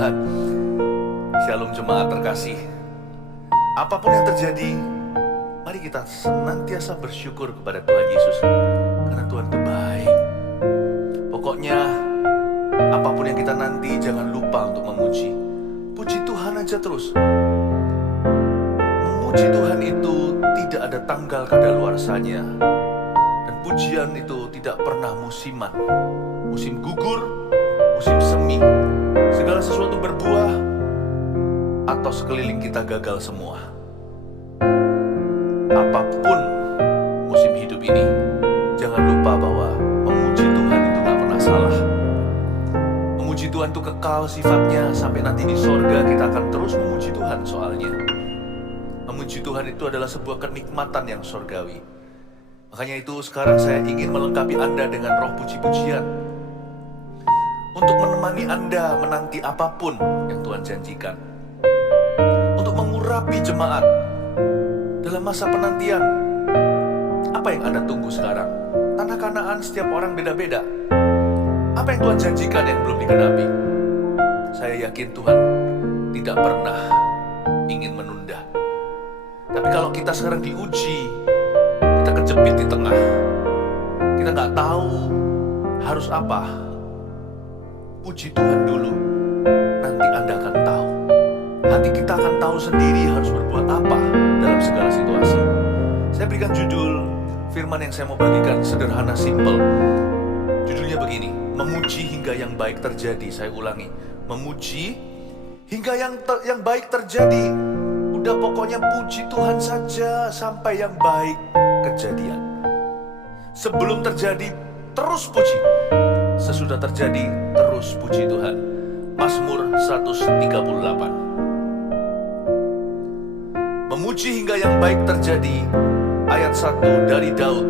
Tuhan. Shalom jemaat terkasih. Apapun yang terjadi, mari kita senantiasa bersyukur kepada Tuhan Yesus, karena Tuhan itu baik. Pokoknya apapun yang kita nanti, jangan lupa untuk memuji. Puji Tuhan aja terus. Memuji Tuhan itu tidak ada tanggal kadaluarsanya. Dan pujian itu tidak pernah musiman. Musim gugur, musim semi, segala sesuatu berbuah, atau sekeliling kita gagal semua. Apapun musim hidup ini, jangan lupa bahwa memuji Tuhan itu gak pernah salah. Memuji Tuhan itu kekal sifatnya. Sampai nanti di sorga kita akan terus memuji Tuhan soalnya. Memuji Tuhan itu adalah sebuah kenikmatan yang sorgawi. Makanya itu sekarang saya ingin melengkapi Anda dengan roh puji-pujian, untuk menemani Anda menanti apapun yang Tuhan janjikan, untuk mengurapi jemaat dalam masa penantian. Apa yang Anda tunggu sekarang? Tanah Kanaan setiap orang beda-beda. Apa yang Tuhan janjikan yang belum digenapi? Saya yakin Tuhan tidak pernah ingin menunda. Tapi kalau kita sekarang diuji, kita kejepit di tengah, kita gak tahu harus apa, puji Tuhan dulu, nanti Anda akan tahu. Hati kita akan tahu sendiri harus berbuat apa dalam segala situasi. Saya berikan judul firman yang saya mau bagikan sederhana, simple. Judulnya begini, memuji hingga yang baik terjadi. Saya ulangi, memuji hingga yang baik terjadi. Udah pokoknya puji Tuhan saja sampai yang baik kejadian. Sebelum terjadi terus puji, sesudah terjadi terus puji Tuhan. Mazmur 138. Memuji hingga yang baik terjadi. Ayat 1 dari Daud.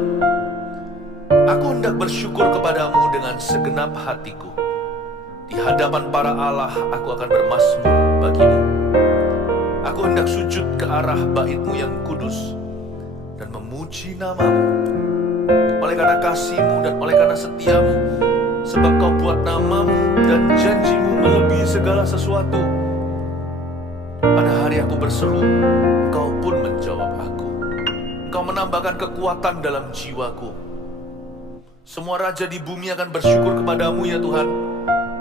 Aku hendak bersyukur kepadamu dengan segenap hatiku. Di hadapan para Allah aku akan bermazmur bagimu. Aku hendak sujud ke arah bait-Mu yang kudus dan memuji namamu. Oleh karena kasih-Mu dan oleh karena setia-Mu, sebab Kau buat namamu dan janji-Mu melebihi segala sesuatu. Pada hari aku berseru, Engkau pun menjawab aku. Engkau menambahkan kekuatan dalam jiwaku. Semua raja di bumi akan bersyukur kepadamu ya Tuhan,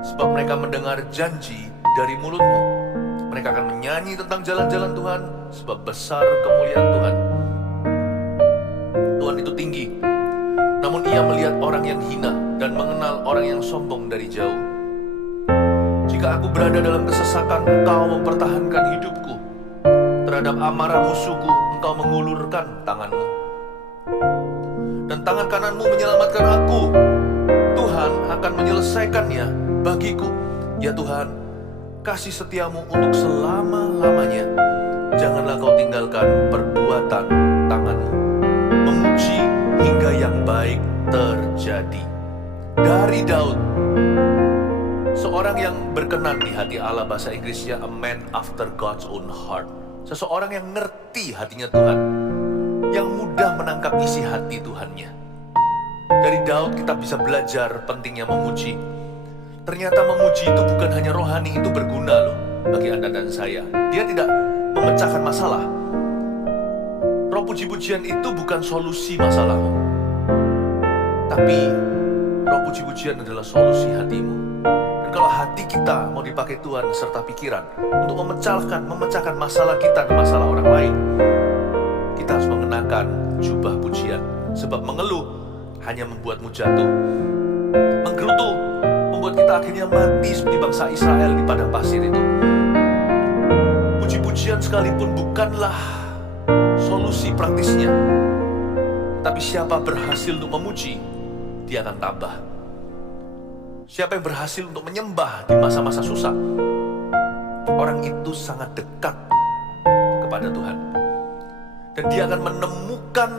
sebab mereka mendengar janji dari mulut-Mu. Mereka akan menyanyi tentang jalan-jalan Tuhan, sebab besar kemuliaan Tuhan. Tuhan itu tinggi, namun Ia melihat orang yang hina dan mengenal orang yang sombong dari jauh. Jika aku berada dalam kesesakan, Engkau mempertahankan hidupku. Terhadap amarah musuhku, Engkau mengulurkan tangan-Mu, dan tangan kanan-Mu menyelamatkan aku. Tuhan akan menyelesaikannya bagiku. Ya Tuhan, kasih setia-Mu untuk selama-lamanya. Janganlah Kau tinggalkan perbuatan tangan-Mu. Memuji hingga yang baik terjadi. Dari Daud, seorang yang berkenan di hati Allah, bahasa Inggrisnya a man after God's own heart. Seseorang yang ngerti hatinya Tuhan, yang mudah menangkap isi hati Tuhannya. Dari Daud kita bisa belajar pentingnya memuji. Ternyata memuji itu bukan hanya rohani, itu berguna loh bagi Anda dan saya. Dia tidak memecahkan masalah. Roh puji-pujian itu bukan solusi masalahmu, tapi roh puji-pujian adalah solusi hatimu. Dan kalau hati kita mau dipakai Tuhan serta pikiran untuk memecahkan masalah kita dan masalah orang lain, kita harus mengenakan jubah pujian. Sebab mengeluh hanya membuatmu jatuh. Menggerutu membuat kita akhirnya mati seperti bangsa Israel di padang pasir itu. Puji-pujian sekalipun bukanlah solusi praktisnya, tapi siapa berhasil untuk memuji, dia akan tambah. Siapa yang berhasil untuk menyembah di masa-masa susah, orang itu sangat dekat kepada Tuhan. Dan dia akan menemukan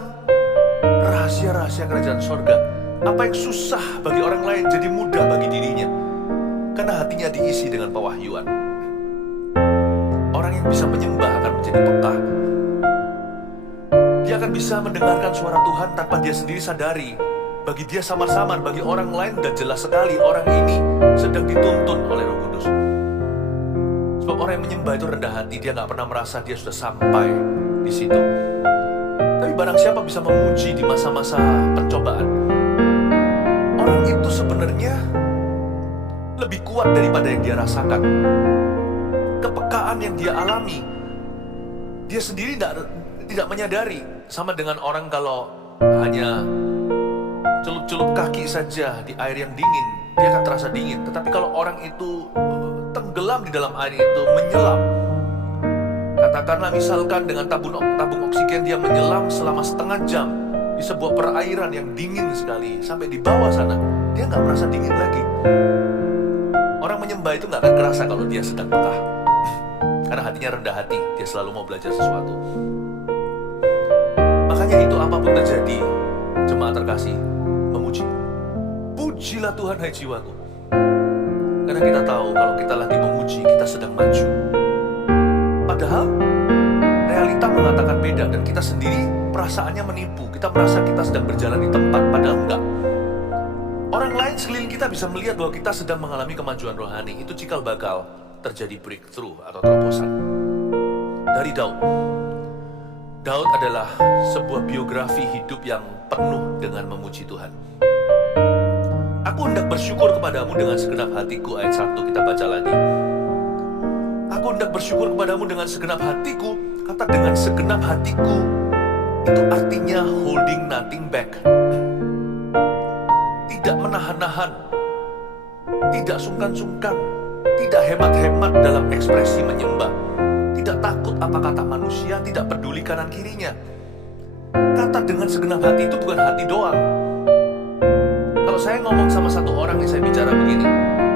rahasia-rahasia kerajaan sorga. Apa yang susah bagi orang lain jadi mudah bagi dirinya, karena hatinya diisi dengan pewahyuan. Orang yang bisa menyembah akan menjadi peka. Dia akan bisa mendengarkan suara Tuhan tanpa dia sendiri sadari. Bagi dia samar-samar, bagi orang lain dan jelas sekali orang ini sedang dituntun oleh Roh Kudus. orang yang menyembah itu rendah hati, dia nggak pernah merasa dia sudah sampai di situ. Tapi barang siapa bisa memuji di masa-masa pencobaan, orang itu sebenarnya lebih kuat daripada yang dia rasakan. Kepekaan yang dia alami, dia sendiri tidak menyadari. Sama dengan orang kalau hanya celup-celup kaki saja di air yang dingin, dia akan terasa dingin. Tetapi kalau orang itu tenggelam di dalam air itu, menyelam, katakanlah misalkan dengan tabung oksigen, dia menyelam selama setengah jam di sebuah perairan yang dingin sekali, sampai di bawah sana, dia nggak merasa dingin lagi. Orang menyembah itu nggak akan kerasa kalau dia sedang peka, karena hatinya rendah hati, dia selalu mau belajar sesuatu. Makanya itu apapun terjadi, jemaat terkasih, memuji. Pujilah Tuhan hai jiwaku. Karena kita tahu kalau kita lagi memuji, kita sedang maju. Padahal realita mengatakan beda, dan kita sendiri perasaannya menipu. Kita merasa kita sedang berjalan di tempat, padahal enggak. Orang lain sekeliling kita bisa melihat bahwa kita sedang mengalami kemajuan rohani. Itu cikal bakal terjadi breakthrough atau terobosan. Dari Daud. Daud adalah sebuah biografi hidup yang penuh dengan memuji Tuhan. Aku hendak bersyukur kepadamu dengan segenap hatiku, ayat 1 kita baca lagi. Aku hendak bersyukur kepadamu dengan segenap hatiku. Kata dengan segenap hatiku itu artinya holding nothing back. Tidak menahan-nahan, tidak sungkan-sungkan, tidak hemat-hemat dalam ekspresi menyembah, tidak takut apa kata manusia, tidak peduli kanan kirinya. Kata dengan segenap hati itu bukan hati doang. Kalau saya ngomong sama satu orang nih, saya bicara begini,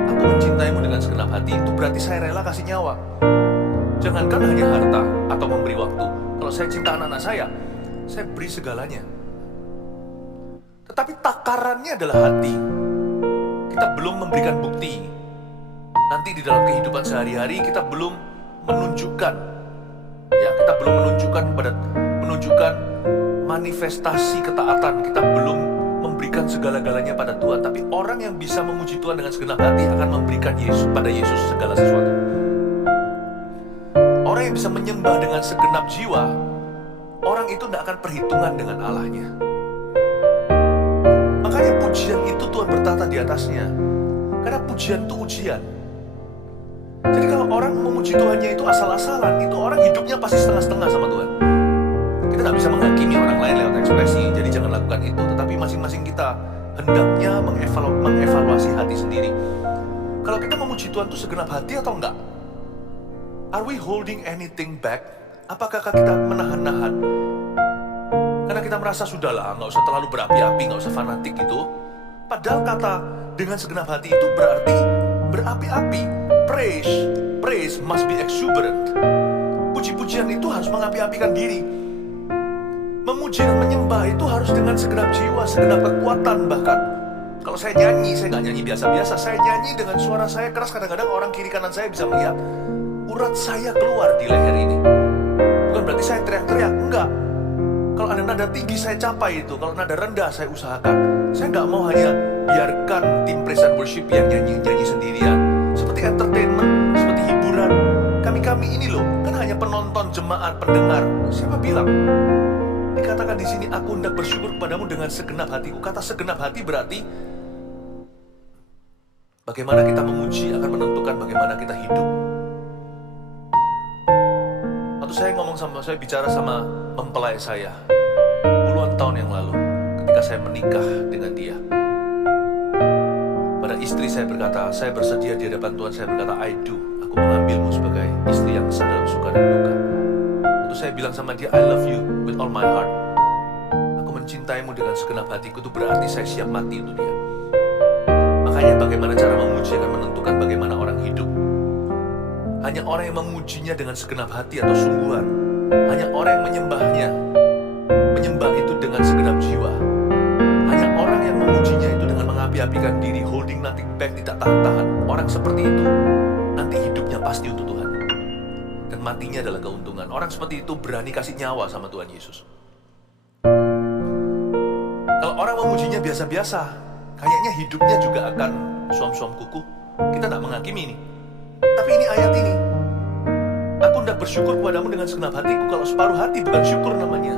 aku mencintaimu dengan segenap hati, itu berarti saya rela kasih nyawa. Jangankan hanya harta atau memberi waktu. Kalau saya cinta anak-anak saya beri segalanya. Tetapi takarannya adalah hati. Kita belum memberikan bukti. Nanti di dalam kehidupan sehari-hari kita belum menunjukkan, kita belum menunjukkan manifestasi ketaatan. Kita belum memberikan segala-galanya pada Tuhan. Tapi orang yang bisa memuji Tuhan dengan segenap hati akan memberikan pada Yesus segala sesuatu. Orang yang bisa menyembah dengan segenap jiwa, orang itu tidak akan perhitungan dengan Allahnya. Makanya pujian itu Tuhan bertata di atasnya. Karena pujian itu ujian. Jadi kalau orang memuji Tuhannya itu asal-asalan, itu orang hidupnya pasti setengah-setengah sama Tuhan. Kita tidak bisa menghakimi orang lain lewat ekspresi, jadi jangan lakukan itu. Tetapi masing-masing kita hendaknya mengevaluasi hati sendiri. Kalau kita memuji Tuhan itu segenap hati atau enggak? Are we holding anything back? Apakah kita menahan-nahan? Karena kita merasa sudahlah, nggak usah terlalu berapi-api, nggak usah fanatik gitu. Padahal kata dengan segenap hati itu berarti berapi-api. Praise must be exuberant. Puji-pujian itu harus mengapi-apikan diri. Memuji dan menyembah itu harus dengan segenap jiwa, segenap kekuatan bahkan. Kalau saya nyanyi, saya nggak nyanyi biasa-biasa. Saya nyanyi dengan suara saya keras, kadang-kadang orang kiri kanan saya bisa melihat urat saya keluar di leher ini. Bukan berarti saya teriak-teriak, enggak. Kalau ada nada tinggi saya capai itu, kalau nada rendah saya usahakan. Saya nggak mau hanya biarkan tim praise and worship yang nyanyi sendirian. Seperti entertainment, seperti hiburan. Kami ini loh, kan hanya penonton, jemaat, pendengar. Siapa bilang? Dikatakan di sini, aku hendak bersyukur kepadamu dengan segenap hatiku. Kata segenap hati berarti bagaimana kita memuji akan menentukan bagaimana kita hidup. Waktu saya bicara sama mempelai saya puluhan tahun yang lalu, ketika saya menikah dengan dia. Pada istri saya berkata, saya bersedia di hadapan Tuhan, saya berkata, I do. Aku mengambilmu sebagai istri yang sah dalam suka dan duka. Waktu saya bilang sama dia, I love you with all my heart. Aku mencintaimu dengan segenap hatiku, itu berarti saya siap mati untuk dia. Makanya bagaimana cara memuji akan menentukan bagaimana orang hidup. Hanya orang yang memujinya dengan segenap hati atau sungguhan. Hanya orang yang menyembah itu dengan segenap jiwa. Hanya orang yang memujinya itu dengan mengapi-apikan diri, holding nothing back, tidak tahan-tahan. Orang seperti itu nanti hidupnya pasti untuk Tuhan, dan matinya adalah keuntungan. Orang seperti itu berani kasih nyawa sama Tuhan Yesus. Kalau orang memujinya biasa-biasa, kayaknya hidupnya juga akan suam-suam kuku. Kita tidak menghakimi ini. Tapi ini ayat ini, bersyukur kepadamu dengan segenap hatiku. Kalau separuh hati bukan syukur namanya.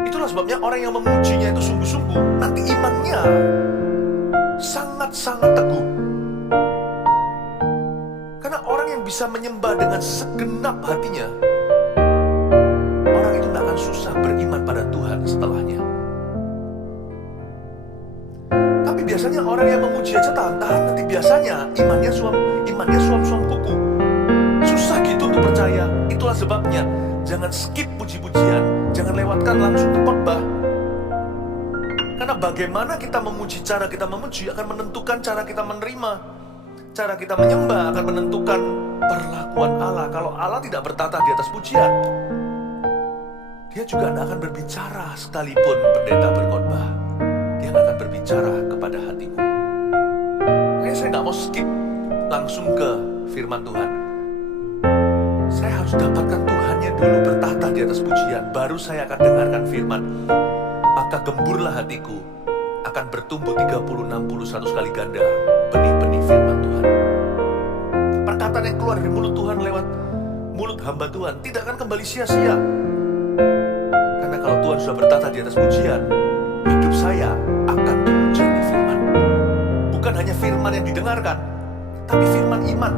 Itulah sebabnya orang yang memujinya itu sungguh-sungguh, nanti imannya sangat-sangat teguh. Karena orang yang bisa menyembah dengan segenap hatinya, orang itu tidak akan susah beriman pada Tuhan setelahnya. Tapi biasanya orang yang memuji aja tahan-tahan, nanti biasanya imannya suam-suam kuku. Susah gitu untuk percaya. Itulah sebabnya jangan skip puji-pujian, jangan lewatkan langsung ke khotbah. Karena bagaimana kita memuji, cara kita memuji akan menentukan cara kita menerima. Cara kita menyembah akan menentukan perlakuan Allah. Kalau Allah tidak bertata di atas pujian, Dia juga tidak akan berbicara sekalipun pendeta berkhotbah. Dia akan berbicara kepada hatimu. Makanya saya nggak mau skip langsung ke firman Tuhan. Saya harus dapatkan Tuhannya dulu bertata di atas pujian, baru saya akan dengarkan firman. Maka gemburlah hatiku, akan bertumbuh 30, 60, 100 kali ganda benih-benih firman Tuhan. Perkataan yang keluar dari mulut Tuhan lewat mulut hamba Tuhan tidak akan kembali sia-sia. Karena kalau Tuhan sudah bertata di atas pujian, hidup saya akan dihujani firman. Bukan hanya firman yang didengarkan, tapi firman iman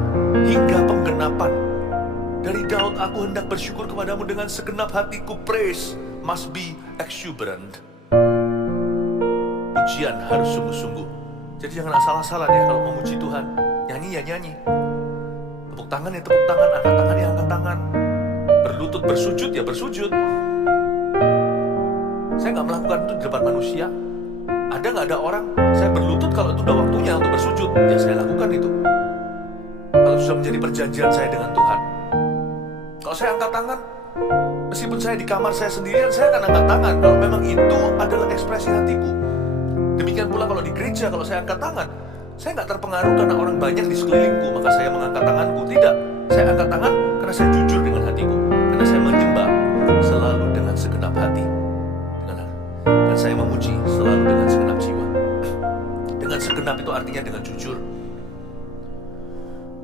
hingga penggenapan. Dari Daud, aku hendak bersyukur kepadamu dengan segenap hatiku. Praise must be exuberant. Pujian harus sungguh-sungguh. Jadi jangan asal-asalan ya kalau memuji Tuhan. Nyanyi ya nyanyi, tepuk tangan ya tepuk tangan, angkat tangan ya angkat tangan, berlutut bersujud ya bersujud. Saya nggak melakukan itu di depan manusia. Ada nggak ada orang saya berlutut kalau itu udah waktunya untuk bersujud, ya saya lakukan itu. Kalau sudah menjadi perjanjian saya dengan Tuhan. Kalau saya angkat tangan, meskipun saya di kamar saya sendirian, saya akan angkat tangan kalau memang itu adalah ekspresi hatiku. Demikian pula kalau di gereja, kalau saya angkat tangan, saya nggak terpengaruh karena orang banyak di sekelilingku, maka saya mengangkat tanganku. Tidak, saya angkat tangan karena saya jujur dengan hatiku. Karena saya menyembah selalu dengan segenap hati. Dan saya memuji selalu dengan segenap jiwa. Dengan segenap itu artinya dengan jujur.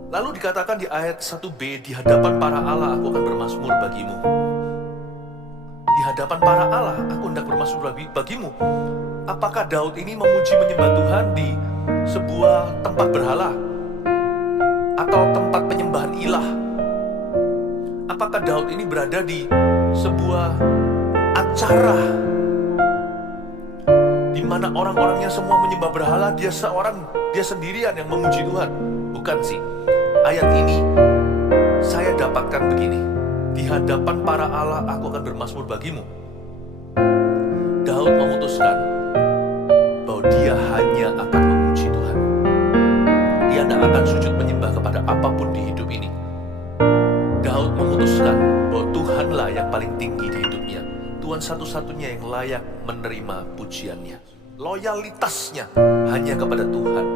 Lalu dikatakan di ayat 1b, di hadapan para Allah aku akan bermazmur bagimu. Di hadapan para Allah aku hendak bermazmur bagimu. Apakah Daud ini memuji menyembah Tuhan di sebuah tempat berhala atau tempat penyembahan ilah? Apakah Daud ini berada di sebuah acara di mana orang-orangnya semua menyembah berhala, dia sendirian yang memuji Tuhan? Bukan sih. Ayat ini saya dapatkan begini. Di hadapan para Allah aku akan bermazmur bagimu. Daud memutuskan bahwa dia hanya akan memuji Tuhan. Dia tidak akan sujud menyembah kepada apapun di hidup ini. Daud memutuskan bahwa Tuhanlah yang paling tinggi di hidupnya. Tuhan satu-satunya yang layak menerima pujiannya. Loyalitasnya hanya kepada Tuhan.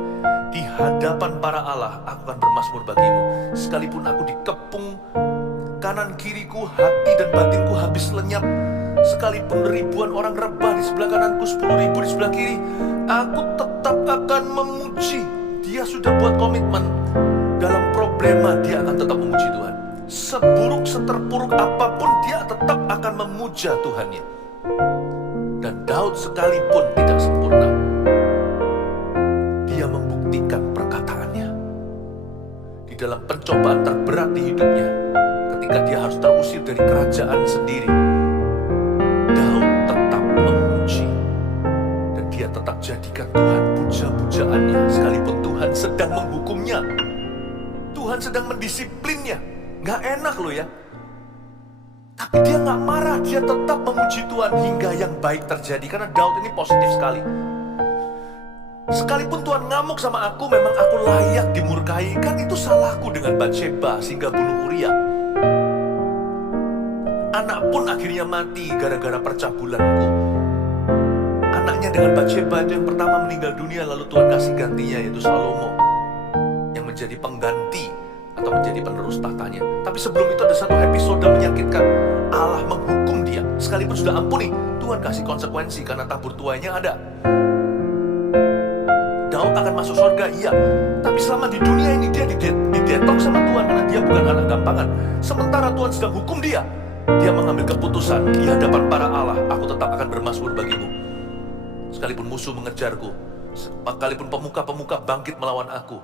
Di hadapan para Allah aku akan bermazmur bagimu. Sekalipun aku dikepung kanan kiriku, hati dan batinku habis lenyap. Sekalipun ribuan orang rebah di sebelah kananku, 10.000 di sebelah kiri, aku tetap akan memuji. Dia sudah buat komitmen. Dalam problema dia akan tetap memuji Tuhan. Seburuk, seterpuruk apapun dia tetap akan memuja Tuhannya. Dan Daud sekalipun tidak sempurna, dia membuktikan perkataannya. Di dalam pencobaan terberat di hidupnya, ketika dia harus terusir dari kerajaan sendiri, Daud tetap memuji. Dan dia tetap jadikan Tuhan puja-pujaannya. Sekalipun Tuhan sedang menghukumnya, Tuhan sedang mendisiplinnya. Gak enak loh ya. Tapi dia gak marah, dia tetap memuji Tuhan hingga yang baik terjadi. Karena Daud ini positif sekali. Sekalipun Tuhan ngamuk sama aku, memang aku layak dimurkai. Kan itu salahku dengan Batsheba sehingga bunuh Uria. Anak pun akhirnya mati gara-gara percabulanku. Anaknya dengan Batsheba itu yang pertama meninggal dunia, lalu Tuhan kasih gantinya, yaitu Salomo, yang menjadi pengganti atau menjadi penerus tahtanya. Tapi sebelum itu ada satu episode menyakitkan. Allah menghukum dia. Sekalipun sudah ampuni, Tuhan kasih konsekuensi karena tabur tuanya ada. Daud akan masuk surga, iya. Tapi selama di dunia ini dia didetoks sama Tuhan karena dia bukan bukan anak gampangan. Sementara Tuhan sedang hukum dia, dia mengambil keputusan di hadapan para Allah, aku tetap akan bermazmur bagimu. Sekalipun musuh mengejarku, sekalipun pemuka-pemuka bangkit melawan aku,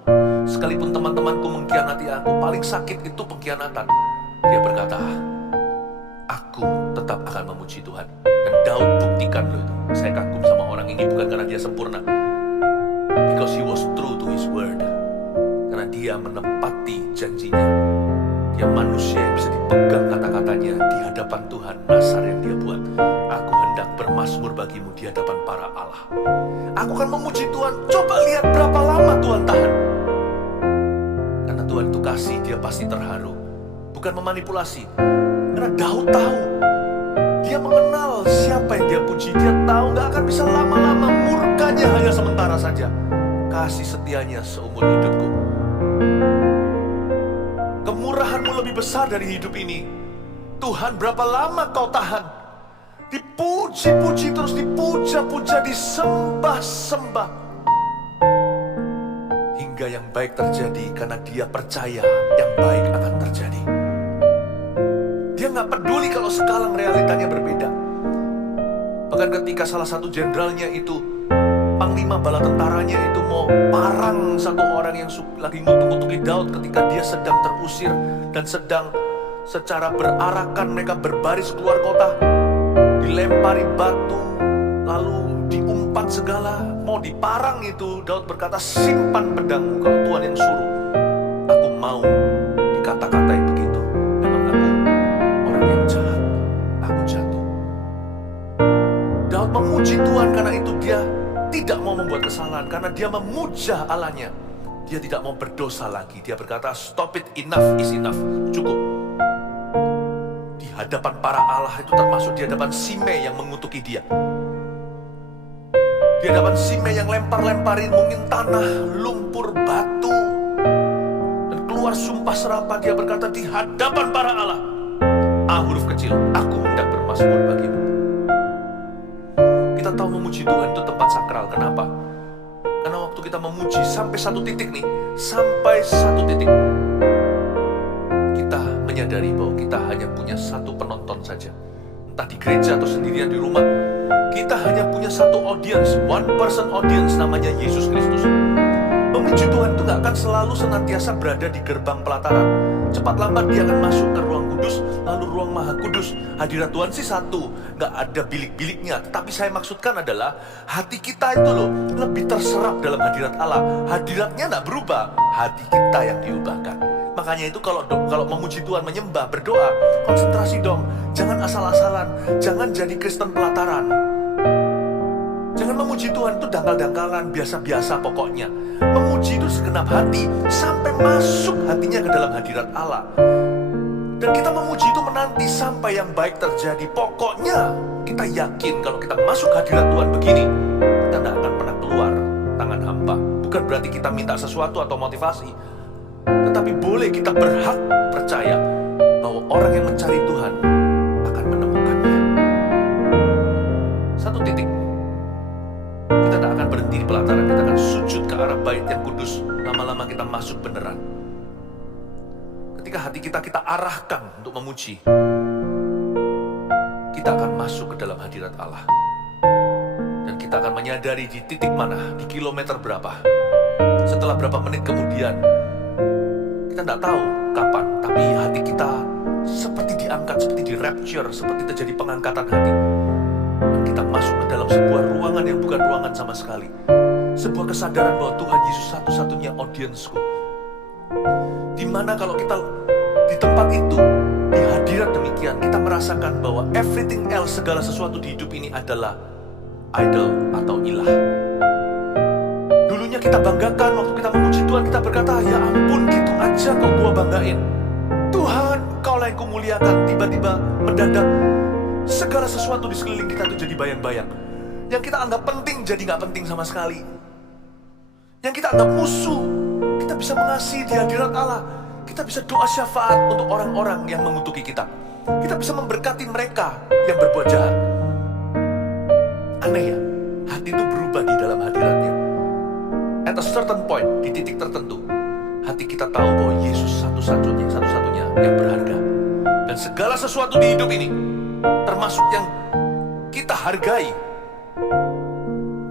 sekalipun teman-temanku mengkhianati aku, paling sakit itu pengkhianatan. Dia berkata, aku tetap akan memuji Tuhan. Dan Daud buktikan loh itu. Saya kagum sama orang ini bukan karena dia sempurna, because he was true to his word. Karena dia menepati janjinya. Dia manusia yang bisa dipegang kata-katanya di hadapan Tuhan. Nasar yang dia buat, aku hendak bermazmur bagimu di hadapan para Allah. Aku akan memuji Tuhan. Coba lihat berapa lama Tuhan tahan. Karena Tuhan itu kasih, dia pasti terharu. Bukan memanipulasi. Karena Daud tahu, dia mengenal siapa yang dia puji. Dia tahu gak akan bisa lama-lama, murkanya hanya sementara saja, kasih setianya seumur hidupku. Kemurahanmu lebih besar dari hidup ini. Tuhan, berapa lama kau tahan? Dipuji-puji terus, dipuja-puja, disembah-sembah, hingga yang baik terjadi karena dia percaya yang baik akan terjadi. Dia gak peduli kalau sekarang realitanya berbeda. Bahkan ketika salah satu jenderalnya itu, panglima bala tentaranya itu mau parang satu orang yang lagi ngutuk-ngutuki Daud ketika dia sedang terusir dan sedang secara berarakan mereka berbaris keluar kota, dilempari batu, lalu diumpat segala, mau diparang itu. Daud berkata, simpan pedangmu kalau Tuhan yang suruh. Aku mau dikata-katain begitu. Memang aku orang yang jahat, aku jatuh. Daud memuji Tuhan karena itu dia tidak mau membuat kesalahan, karena dia memuja Allahnya. Dia tidak mau berdosa lagi. Dia berkata, stop it, enough is enough, cukup. Di hadapan para Allah itu, termasuk di hadapan Simei yang mengutuki dia, di hadapan Simei yang lempar-lemparin mungkin tanah, lumpur, batu, dan keluar sumpah serapah, dia berkata di hadapan para Allah, A huruf kecil, aku hendak bermazmur bagimu. Kita tahu memuji Tuhan itu tempat sakral. Kenapa? Karena waktu kita memuji sampai satu titik nih, sampai satu titik, kita menyadari bahwa kita hanya punya satu penonton saja. Entah di gereja atau sendirian di rumah, kita hanya punya satu audience, one person audience, namanya Yesus Kristus. Memuji Tuhan itu gak akan selalu senantiasa berada di gerbang pelataran. Cepat lambat dia akan masuk ke ruang kudus, lalu ruang maha kudus. Hadirat Tuhan sih satu, gak ada bilik-biliknya. Tapi saya maksudkan adalah hati kita itu loh lebih terserap dalam hadirat Allah. Hadiratnya gak berubah, hati kita yang diubahkan. Makanya itu kalau memuji Tuhan, menyembah, berdoa, konsentrasi dong. Jangan asal-asalan, jangan jadi Kristen pelataran. Jangan memuji Tuhan itu dangkal-dangkalan, biasa-biasa pokoknya. Memuji itu segenap hati, sampai masuk hatinya ke dalam hadirat Allah. Dan kita memuji itu menanti sampai yang baik terjadi. Pokoknya kita yakin kalau kita masuk hadirat Tuhan begini, kita tidak akan pernah keluar tangan hampa. Bukan berarti kita minta sesuatu atau motivasi, tetapi boleh kita berhak percaya bahwa orang yang mencari Tuhan akan menemukannya. Satu titik, kita tak akan berhenti di pelataran, kita akan sujud ke arah bait yang kudus. Lama-lama kita masuk beneran. Ketika hati kita arahkan untuk memuji, kita akan masuk ke dalam hadirat Allah. Dan kita akan menyadari di titik mana, di kilometer berapa, setelah berapa menit kemudian, kita tidak tahu kapan, tapi hati kita seperti diangkat, seperti di rapture, seperti terjadi pengangkatan hati. Dan kita masuk ke dalam sebuah ruangan yang bukan ruangan sama sekali. Sebuah kesadaran bahwa Tuhan Yesus satu-satunya audiensku. Dimana kalau kita di tempat itu, di hadirat demikian, kita merasakan bahwa everything else, segala sesuatu di hidup ini adalah idol atau ilah. Dulunya kita banggakan waktu kita memuji Tuhan, kita berkata, ya ampun, gitu aja kok gua banggain. Tuhan, Kau lah yang kumuliakan. Tiba-tiba mendadak segala sesuatu di sekeliling kita itu jadi bayang-bayang. Yang kita anggap penting jadi gak penting sama sekali. Yang kita anggap musuh, kita bisa mengasihi di hadirat Allah. Kita bisa doa syafaat untuk orang-orang yang mengutuki kita. Kita bisa memberkati mereka yang berbuat jahat. Aneh ya, hati itu berubah di dalam hadiratnya. At a certain point, di titik tertentu, hati kita tahu bahwa Yesus satu satu-satunya yang berharga. Dan segala sesuatu di hidup ini, termasuk yang kita hargai,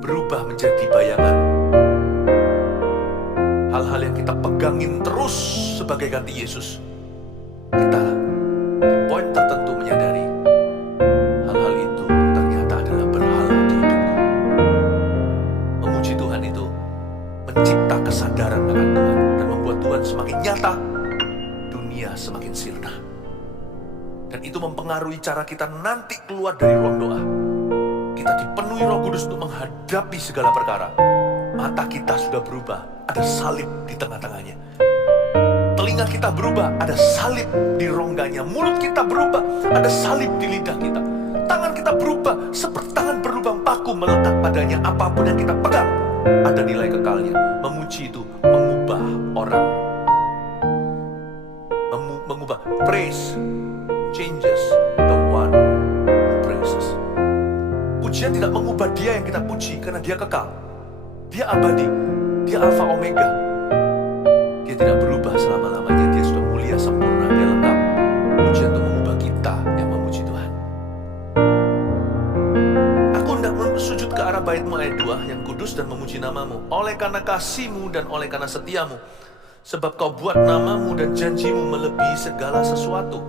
berubah menjadi bayangan. Hal-hal yang kita pegangin terus sebagai ganti Yesus, kita di poin tertentu menyadari hal-hal itu ternyata adalah berhala di hidupku. Memuji Tuhan itu mencipta kesadaran akan Tuhan dan membuat Tuhan semakin nyata, dunia semakin sirna. Dan itu mempengaruhi cara kita nanti keluar dari ruang doa. Kita dipenuhi Roh Kudus untuk menghadapi segala perkara. Mata kita sudah berubah, ada salib di tengah-tengahnya. Telinga kita berubah, ada salib di rongganya. Mulut kita berubah, ada salib di lidah kita. Tangan kita berubah, seperti tangan berlubang paku melekat padanya. Apapun yang kita pegang, ada nilai kekalnya. Memuji itu mengubah orang. Mengubah. Praise changes the one who praises. Pujian tidak mengubah dia yang kita puji, karena dia kekal. Dia abadi, dia Alfa Omega. Dia tidak berubah selama-lamanya, dia sudah mulia, sempurna, dia lengkap. Pujian itu mengubah kita yang memuji Tuhan. Aku hendak sujud ke arah bait-Mu ayat 2, yang kudus dan memuji nama-Mu, oleh karena kasih-Mu dan oleh karena setia-Mu, sebab Kau buat nama-Mu dan janji-Mu melebihi segala sesuatu.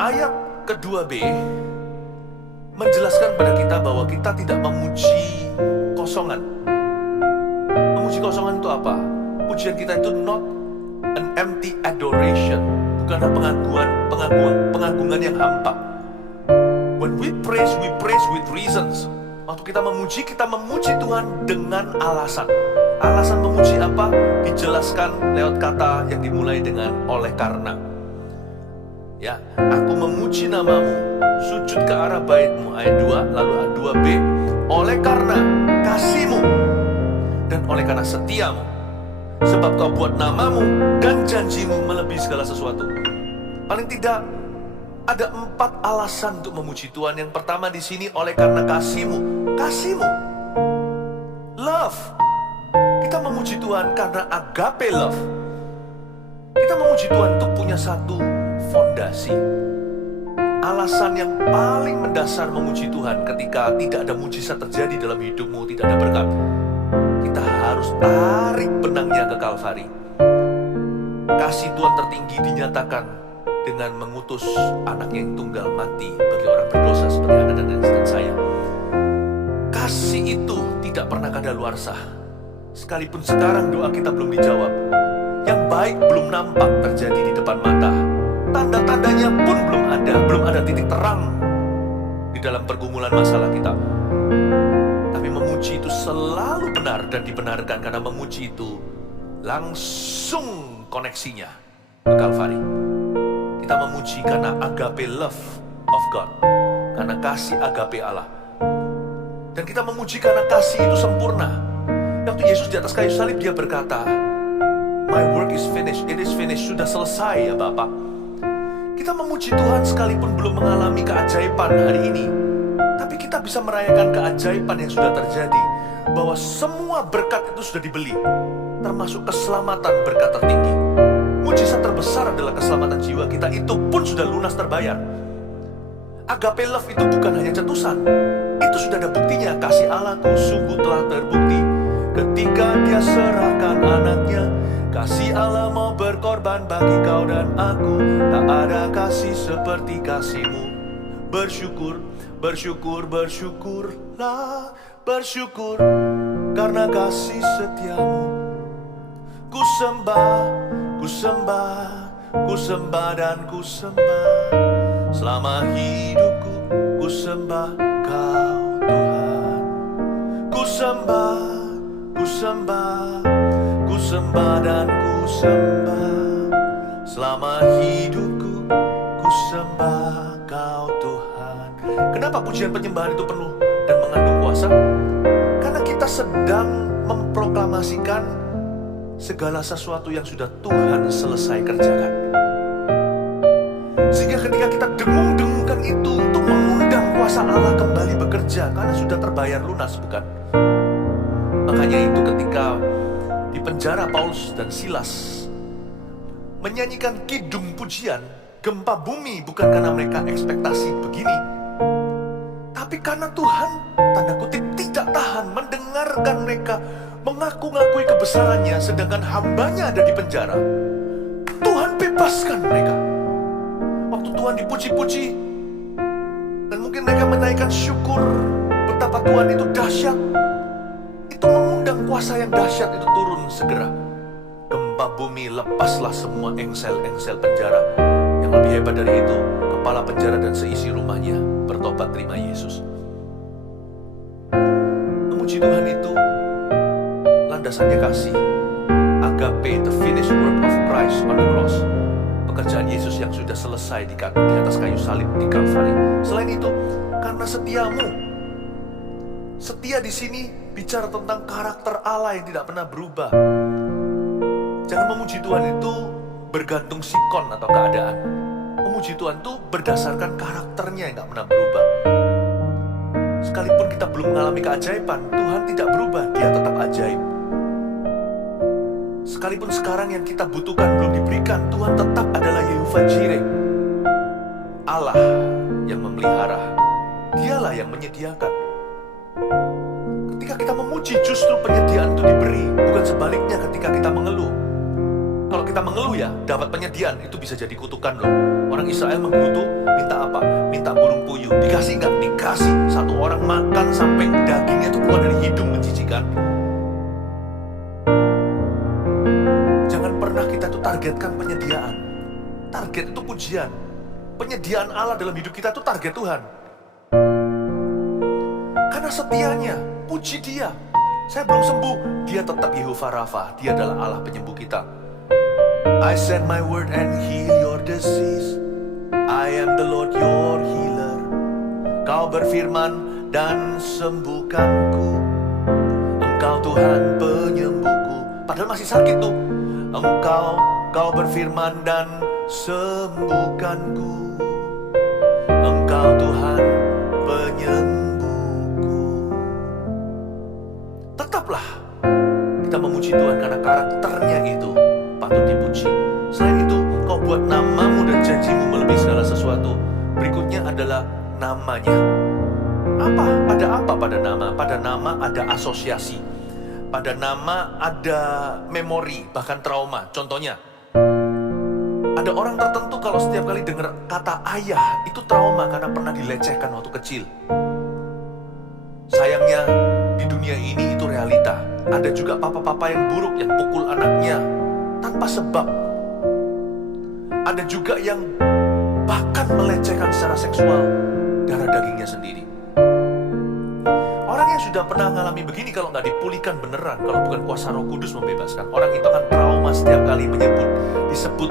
Ayat kedua B menjelaskan pada kita bahwa kita tidak memuji kosongan. Memuji kosongan itu apa? Pujian kita itu not an empty adoration, bukanlah pengagungan yang hampa. When we praise with reasons. Waktu kita memuji Tuhan dengan alasan. Alasan memuji apa? Dijelaskan lewat kata yang dimulai dengan oleh karena. Ya, aku memuji nama-Mu, sujud ke arah bait-Mu ayat 2, lalu ayat 2b, oleh karena kasih-Mu dan oleh karena setia-Mu, sebab Kau buat nama-Mu dan janji-Mu melebihi segala sesuatu. Paling tidak ada 4 alasan untuk memuji Tuhan. Yang pertama di sini oleh karena kasih-Mu. Kasih-Mu, love. Kita memuji Tuhan karena agape love. Kita memuji Tuhan untuk punya satu fondasi. Alasan yang paling mendasar memuji Tuhan ketika tidak ada mujizat terjadi dalam hidupmu, tidak ada berkat, kita harus tarik benangnya ke Kalvari. Kasih Tuhan tertinggi dinyatakan dengan mengutus anaknya yang tunggal mati bagi orang berdosa seperti Anda dan saya. Kasih itu tidak pernah kadaluarsa. Sekalipun sekarang doa kita belum dijawab, yang baik belum nampak terjadi di depan mata, tanda-tandanya pun belum ada titik terang di dalam pergumulan masalah kita. Tapi memuji itu selalu benar dan dibenarkan, karena memuji itu langsung koneksinya ke Kalvari. Kita memuji karena agape love of God, karena kasih agape Allah. Dan kita memuji karena kasih itu sempurna. Waktu Yesus di atas kayu salib, dia berkata, My work is finished, it is finished, sudah selesai ya Bapa. Kita memuji Tuhan sekalipun belum mengalami keajaiban hari ini, tapi kita bisa merayakan keajaiban yang sudah terjadi, bahwa semua berkat itu sudah dibeli, termasuk keselamatan, berkat tertinggi. Mujizat terbesar adalah keselamatan jiwa kita, itu pun sudah lunas terbayar. Agape love itu bukan hanya cetusan, itu sudah ada buktinya. Kasih Allahku sungguh telah terbukti ketika Dia serahkan anaknya. Kasih Allah mau berkorban bagi kau dan aku. Tak ada kasih seperti kasih-Mu. Bersyukur, bersyukur, bersyukurlah, bersyukur karena kasih setia-Mu. Ku sembah, ku sembah, ku sembah dan ku sembah. Selama hidupku ku sembah Kau Tuhan. Ku sembah, ku sembah, ku sembah dan ku sembah. Selama hidupku ku sembah Kau Tuhan. Kenapa pujian penyembahan itu penuh dan mengandung kuasa? Karena kita sedang memproklamasikan segala sesuatu yang sudah Tuhan selesai kerjakan. Sehingga ketika kita dengung-dengungkan itu untuk mengundang kuasa Allah kembali bekerja, karena sudah terbayar lunas, bukan? Makanya itu ketika di penjara Paulus dan Silas menyanyikan kidung pujian, gempa bumi bukan karena mereka ekspektasi begini, tapi karena Tuhan, tanda kutip, tidak tahan mendengarkan mereka mengaku-ngakui kebesarannya, sedangkan hambanya ada di penjara. Tuhan bebaskan mereka. Waktu Tuhan dipuji-puji, dan mungkin mereka menaikkan syukur betapa Tuhan itu dahsyat, itu mengundang kuasa yang dahsyat itu turun segera. Gempa bumi, lepaslah semua engsel-engsel penjara. Yang lebih hebat dari itu, kepala penjara dan seisi rumahnya bertobat terima Yesus. Memuji Tuhan itu landasannya kasih. Agape, the finished work of Christ on the cross. Pekerjaan Yesus yang sudah selesai di atas kayu salib di Kalvari. Selain itu, karena setiamu. Setia di sini bicara tentang karakter Allah yang tidak pernah berubah. Jangan memuji Tuhan itu bergantung sikon atau keadaan. Memuji Tuhan itu berdasarkan karakternya yang tidak pernah berubah. Sekalipun kita belum mengalami keajaiban, Tuhan tidak berubah, Dia tetap ajaib. Sekalipun sekarang yang kita butuhkan belum diberikan, Tuhan tetap adalah Yehovah Jireh, Allah yang memelihara. Dialah yang menyediakan. Ketika kita memuji, justru penyediaan itu diberi, bukan sebaliknya ketika kita mengeluh. Kalau kita mengeluh ya, dapat penyediaan, itu bisa jadi kutukan loh. Orang Israel menggerutu, minta apa? Minta burung puyuh. Dikasih nggak? Dikasih. Satu orang makan sampai dagingnya itu keluar dari hidung, menjijikan. Jangan pernah kita tuh targetkan penyediaan. Target itu pujian. Penyediaan Allah dalam hidup kita itu target Tuhan. Karena setianya, puji Dia. Saya belum sembuh, Dia tetap Yehovah Rafa. Dia adalah Allah penyembuh kita. I send my word and heal your disease. I am the Lord your healer. Kau berfirman dan sembuhkanku. Engkau Tuhan penyembuhku. Padahal masih sakit tuh. Kau berfirman dan sembuhkanku. Engkau Tuhan penyembuhku. Tetaplah kita memuji Tuhan karena karakternya itu patut dipuji. Selain itu, kau buat namamu dan janjimu melebihi segala sesuatu. Berikutnya adalah namanya. Ada apa pada nama? Pada nama ada asosiasi. Pada nama ada memori, bahkan trauma. Contohnya, ada orang tertentu kalau setiap kali dengar kata ayah, itu trauma karena pernah dilecehkan waktu kecil. Sayangnya, di dunia ini itu realita. Ada juga papa-papa yang buruk yang pukul anaknya tanpa sebab. Ada juga yang bahkan melecehkan secara seksual darah dagingnya sendiri. Orang yang sudah pernah mengalami begini kalau nggak dipulihkan beneran, kalau bukan kuasa Roh Kudus membebaskan, orang itu akan trauma setiap kali disebut,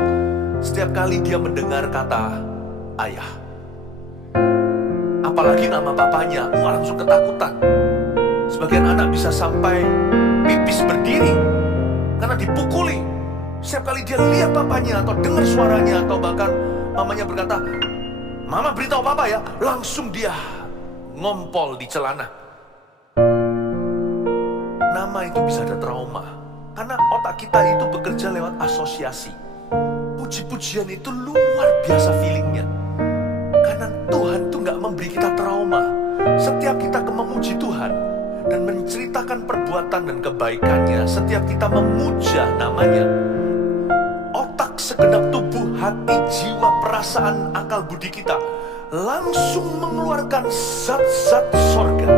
setiap kali dia mendengar kata ayah. Apalagi nama bapaknya, langsung ketakutan. Sebagian anak bisa sampai pipis berdiri karena dipukuli. Setiap kali dia lihat papanya atau dengar suaranya atau bahkan mamanya berkata, "Mama beritahu papa ya," langsung dia ngompol di celana. Nama itu bisa ada trauma karena otak kita itu bekerja lewat asosiasi. Puji-pujian itu luar biasa feelingnya. Karena Tuhan tuh gak memberi kita trauma. Setiap kita memuji Tuhan dan menceritakan perbuatan dan kebaikannya, setiap kita memuja namanya, otak, segenap tubuh, hati, jiwa, perasaan, akal budi kita langsung mengeluarkan zat-zat sorga,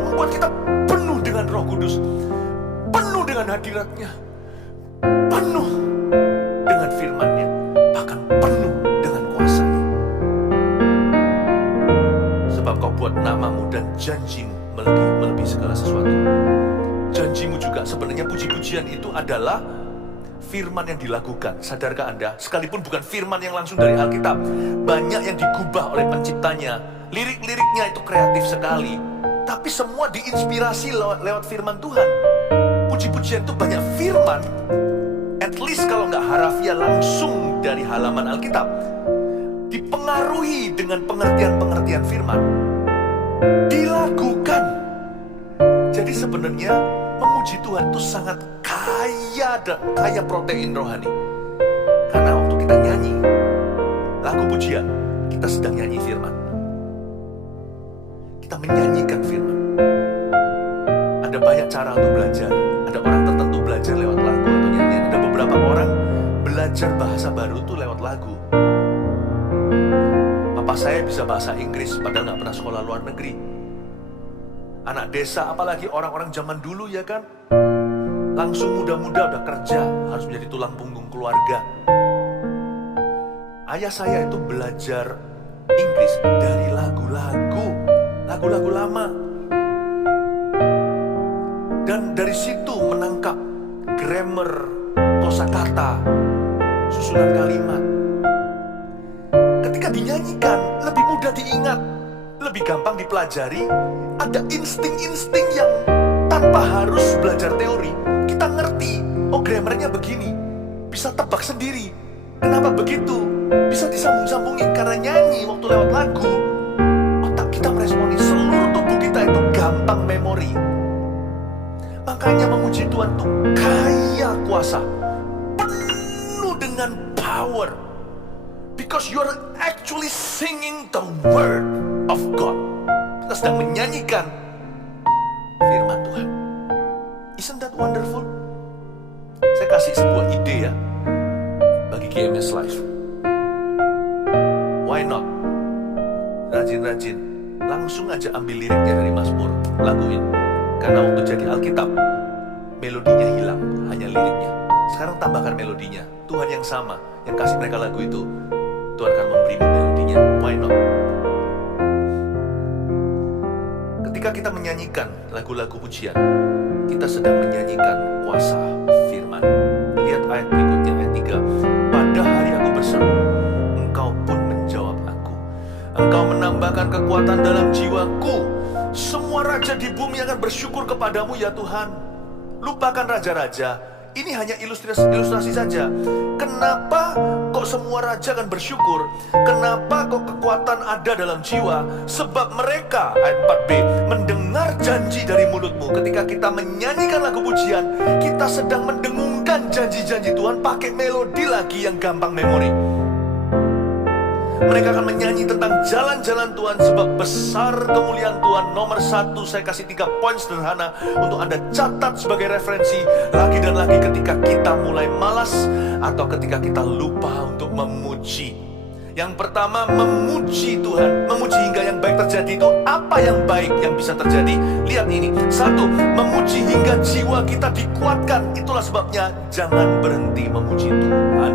membuat kita penuh dengan Roh Kudus, penuh dengan hadiratnya, penuh dengan firman-Nya, bahkan penuh dengan kuasa-Nya. Sebab kau buat namamu dan janjimu melebihi segala sesuatu. Janjimu juga, sebenarnya puji-pujian itu adalah firman yang dilakukan. Sadarkah Anda? Sekalipun bukan firman yang langsung dari Alkitab, banyak yang digubah oleh penciptanya. Lirik-liriknya itu kreatif sekali, tapi semua diinspirasi lewat firman Tuhan. Puji-pujian itu banyak firman, at least kalau nggak harafiah langsung dari halaman Alkitab, dipengaruhi dengan pengertian-pengertian firman, dilakukan. Jadi sebenarnya memuji Tuhan itu sangat kaya protein rohani. lagu pujian, kita sedang nyanyi firman. Kita menyanyikan firman. Ada banyak cara untuk belajar. Ada orang tertentu belajar lewat lagu atau nyanyian. Ada beberapa orang belajar bahasa baru itu lewat lagu. Papa saya bisa bahasa Inggris padahal nggak pernah sekolah luar negeri. Anak desa, apalagi orang-orang zaman dulu ya kan, langsung muda-muda udah kerja, harus menjadi tulang punggung keluarga. Ayah saya itu belajar Inggris dari lagu-lagu lama. Dan dari situ menangkap grammar, kosakata, susunan kalimat. Ketika dinyanyikan, lebih mudah diingat, lebih gampang dipelajari. Ada insting-insting yang tanpa harus belajar teori, kita ngerti, oh grammarnya begini, bisa tebak sendiri. Kenapa begitu? Bisa disambung-sambungin karena nyanyi waktu lewat lagu. Otak kita meresponi, seluruh tubuh kita itu gampang memori. Makanya memuji Tuhan itu kaya kuasa, penuh dengan power. Because you are actually singing the word of God. Kita sedang menyanyikan firman Tuhan. Isn't that wonderful? Saya kasih sebuah ide ya bagi GMS Live. Why not? Rajin-rajin langsung aja ambil liriknya dari Mazmur, laguin. Karena waktu jadi Alkitab, melodinya hilang, hanya liriknya. Sekarang tambahkan melodinya. Tuhan yang sama yang kasih mereka lagu itu, Tuhan akan memberimu melodinya. Why not? Ketika kita menyanyikan lagu-lagu pujian, kita sedang menyanyikan kuasa firman. Lihat ayat berikutnya, ayat 3. Pada hari aku berseru, Engkau pun menjawab aku. Engkau menambahkan kekuatan dalam jiwaku. Semua raja di bumi akan bersyukur kepadamu ya Tuhan. Lupakan raja-raja. Ini hanya ilustrasi saja. Kenapa kok semua raja akan bersyukur? Kenapa kok kekuatan ada dalam jiwa? Sebab mereka, ayat 4b, mendengar janji dari mulutmu. Ketika kita menyanyikan lagu pujian, kita sedang mendengungkan janji-janji Tuhan pakai melodi lagi yang gampang memori. Mereka akan menyanyi tentang jalan-jalan Tuhan, sebab besar kemuliaan Tuhan. Nomor 1, saya kasih 3 poin sederhana untuk Anda catat sebagai referensi lagi dan lagi ketika kita mulai malas atau ketika kita lupa untuk memuji. Yang pertama, memuji Tuhan. Memuji hingga yang baik terjadi. Itu apa yang baik yang bisa terjadi? Lihat ini. 1, memuji hingga jiwa kita dikuatkan. Itulah sebabnya jangan berhenti memuji Tuhan.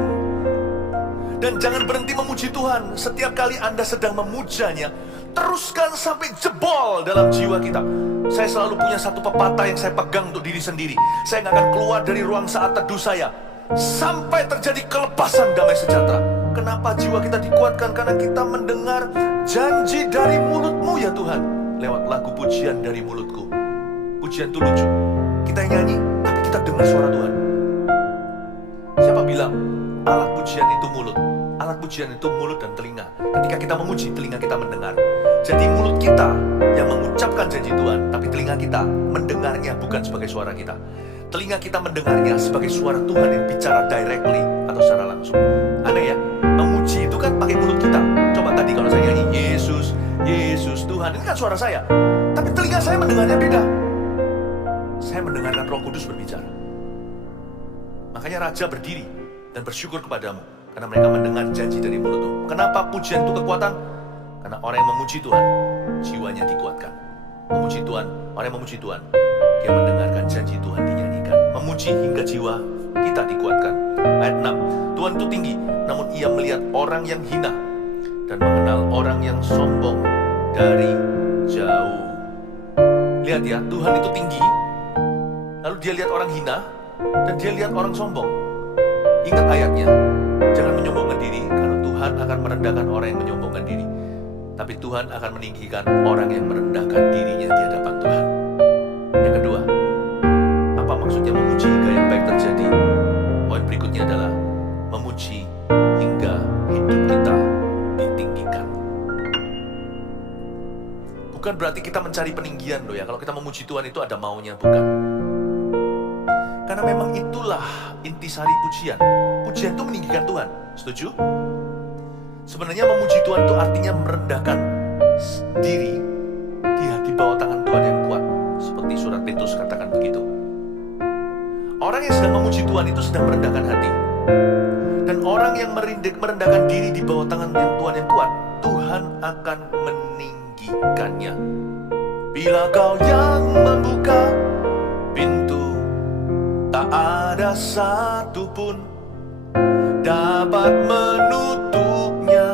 Dan jangan berhenti memuji Tuhan. Setiap kali Anda sedang memujanya, teruskan sampai jebol dalam jiwa kita. Saya selalu punya satu pepatah yang saya pegang untuk diri sendiri. Saya nggak akan keluar dari ruang saat teduh saya sampai terjadi kelepasan damai sejahtera. Kenapa jiwa kita dikuatkan? Karena kita mendengar janji dari mulutmu ya Tuhan. Lewat lagu pujian dari mulutku. Pujian itu lucu. Kita nyanyi, tapi kita dengar suara Tuhan. Siapa bilang alat pujian itu mulut? Alat pujian itu mulut dan telinga. Ketika kita memuji, telinga kita mendengar. Jadi mulut kita yang mengucapkan janji Tuhan, tapi telinga kita mendengarnya bukan sebagai suara kita. Telinga kita mendengarnya sebagai suara Tuhan yang bicara directly atau secara langsung. Aneh ya, memuji itu kan pakai mulut kita. Coba tadi kalau saya nyanyi Yesus, Yesus Tuhan, ini kan suara saya. Tapi telinga saya mendengarnya beda. Saya mendengarkan Roh Kudus berbicara. Makanya raja berdiri dan bersyukur kepadamu karena mereka mendengar janji dari mulutmu. Kenapa pujian itu kekuatan? Karena orang yang memuji Tuhan, jiwanya dikuatkan. Memuji Tuhan, orang yang memuji Tuhan, dia mendengarkan janji Tuhan dinyanyikan. Memuji hingga jiwa kita dikuatkan. Ayat 6, Tuhan itu tinggi, namun ia melihat orang yang hina dan mengenal orang yang sombong dari jauh. Lihat ya, Tuhan itu tinggi, lalu dia lihat orang hina dan dia lihat orang sombong. Ingat ayatnya, jangan menyombongkan diri, karena Tuhan akan merendahkan orang yang menyombongkan diri. Tapi Tuhan akan meninggikan orang yang merendahkan dirinya di hadapan Tuhan. Yang kedua, apa maksudnya memuji hingga yang baik terjadi? Poin berikutnya adalah memuji hingga hidup kita ditinggikan. Bukan berarti kita mencari peninggian loh ya. Kalau kita memuji Tuhan itu ada maunya, bukan. Karena memang itulah intisari pujian. Pujian itu meninggikan Tuhan. Setuju? Sebenarnya memuji Tuhan itu artinya merendahkan diri di bawah tangan Tuhan yang kuat. Seperti surat Petrus katakan begitu. Orang yang sedang memuji Tuhan itu sedang merendahkan hati. Dan orang yang merendahkan diri di bawah tangan yang Tuhan yang kuat, Tuhan akan meninggikannya. Bila kau yang membuka pintu, tak ada satupun dapat menutupnya.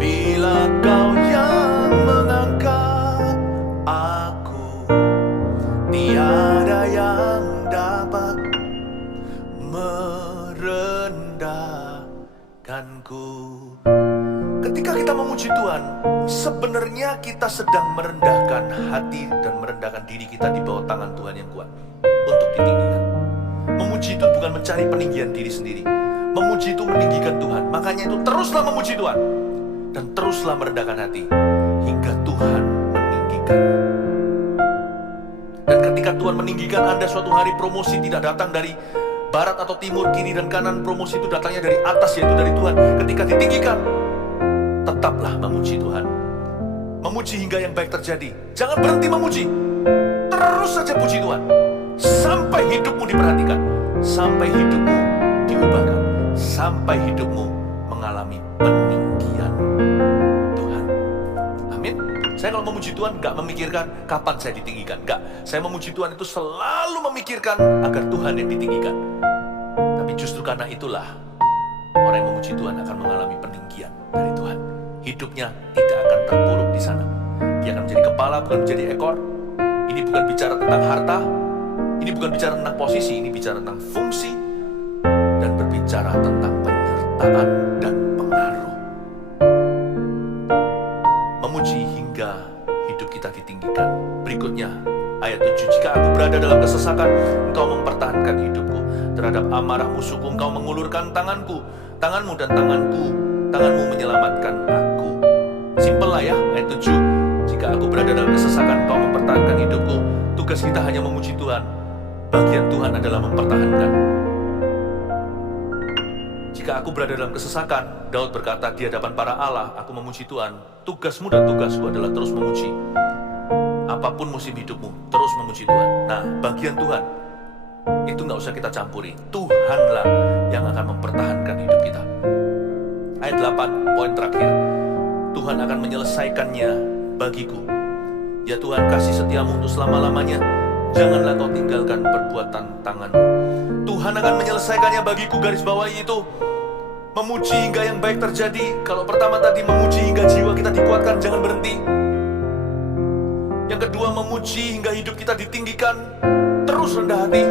Bila kau yang mengangkat aku, tiada yang dapat merendahkanku. Ketika kita memuji Tuhan, sebenarnya kita sedang merendahkan hati dan merendahkan diri kita di bawah tangan Tuhan yang kuat untuk ditinggikan. Memuji itu bukan mencari peninggian diri sendiri. Memuji itu meninggikan Tuhan. Makanya itu teruslah memuji Tuhan dan teruslah merendahkan hati hingga Tuhan meninggikan. Dan ketika Tuhan meninggikan Anda, suatu hari promosi tidak datang dari barat atau timur, kiri dan kanan. Promosi itu datangnya dari atas, yaitu dari Tuhan. Ketika ditinggikan, tetaplah memuji Tuhan. Memuji hingga yang baik terjadi. Jangan berhenti memuji. Terus saja puji Tuhan sampai hidupmu diperhatikan, sampai hidupmu diubahkan, sampai hidupmu mengalami peninggian Tuhan. Amin. Saya kalau memuji Tuhan gak memikirkan kapan saya ditinggikan. Gak. Saya memuji Tuhan itu selalu memikirkan agar Tuhan yang ditinggikan. Tapi justru karena itulah orang yang memuji Tuhan akan mengalami peninggian dari Tuhan. Hidupnya tidak akan terpuruk di sana. Dia akan menjadi kepala, bukan menjadi ekor. Ini bukan bicara tentang harta, ini bukan bicara tentang posisi, ini bicara tentang fungsi dan berbicara tentang penyertaan dan pengaruh. Memuji hingga hidup kita ditinggikan. Berikutnya ayat 7. Jika aku berada dalam kesesakan, engkau mempertahankan hidupku. Terhadap amarah musuhku, engkau mengulurkan tanganmu dan tanganmu menyelamatkan aku. Simpel lah ya, ayat 7. Jika aku berada dalam kesesakan, engkau mempertahankan hidupku. Tugas kita hanya memuji Tuhan. Bagian Tuhan adalah mempertahankan. Jika aku berada dalam kesesakan, Daud berkata di hadapan para Allah, aku memuji Tuhan. Tugasmu dan tugasku adalah terus memuji. Apapun musim hidupmu, terus memuji Tuhan. Nah, bagian Tuhan itu gak usah kita campuri. Tuhanlah yang akan mempertahankan hidup kita. Ayat 8, poin terakhir. Tuhan akan menyelesaikannya bagiku. Ya Tuhan, kasih setiamu untuk selama-lamanya. Janganlah kau tinggalkan perbuatan tanganmu. Tuhan akan menyelesaikannya bagiku. Garis bawahi itu. Memuji hingga yang baik terjadi. Kalau pertama tadi memuji hingga jiwa kita dikuatkan, jangan berhenti. Yang kedua, memuji hingga hidup kita ditinggikan, terus rendah hati.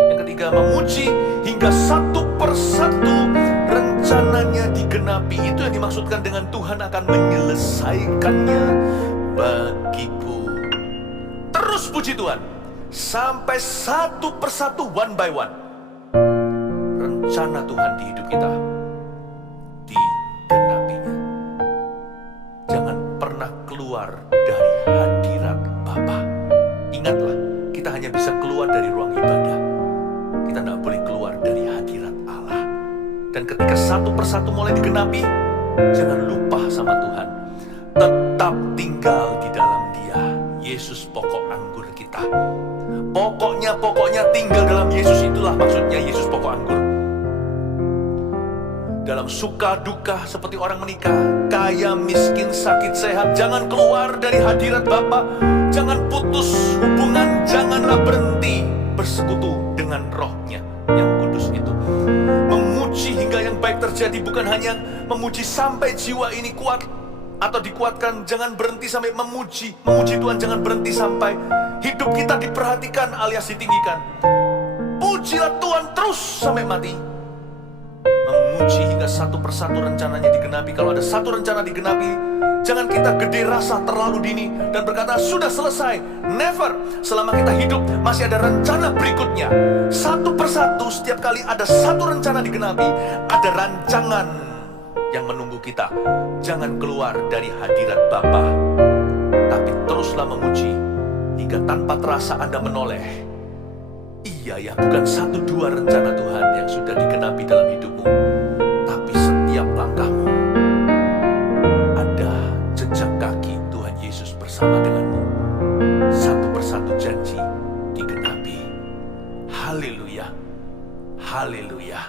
Yang ketiga, memuji hingga satu persatu rencananya digenapi. Itu yang dimaksudkan dengan Tuhan akan menyelesaikannya bagiku. Terus puji Tuhan sampai satu persatu, one by one, rencana Tuhan di hidup kita digenapinya. Jangan pernah keluar dari hadirat Bapa. Ingatlah, kita hanya bisa keluar dari ruang ibadah. Kita tidak boleh keluar dari hadirat Allah. Dan ketika satu persatu mulai digenapi, jangan lupa sama Tuhan. Tetap tinggal di dalam Dia. Yesus pokok anggur kita. Pokoknya tinggal dalam Yesus, itulah maksudnya Yesus pokok anggur. Dalam suka duka seperti orang menikah, kaya, miskin, sakit, sehat, jangan keluar dari hadirat Bapa. Jangan putus hubungan, janganlah berhenti bersekutu dengan Roh-Nya yang kudus itu. Memuji hingga yang baik terjadi, bukan hanya memuji sampai jiwa ini kuat atau dikuatkan. Jangan berhenti sampai memuji Tuhan, jangan berhenti sampai hidup kita diperhatikan alias ditinggikan. Pujilah Tuhan terus sampai mati. Memuji hingga satu persatu rencananya digenapi. Kalau ada satu rencana digenapi, jangan kita gede rasa terlalu dini dan berkata sudah selesai. Never. Selama kita hidup masih ada rencana berikutnya. Satu persatu, setiap kali ada satu rencana digenapi, ada rancangan yang menunggu kita. Jangan keluar dari hadirat Bapa, tapi teruslah memuji hingga tanpa terasa Anda menoleh. Iya ya, bukan satu dua rencana Tuhan yang sudah digenapi dalam hidupmu, tapi setiap langkahmu ada jejak kaki Tuhan Yesus bersama denganmu. Satu persatu janji digenapi. Haleluya, haleluya.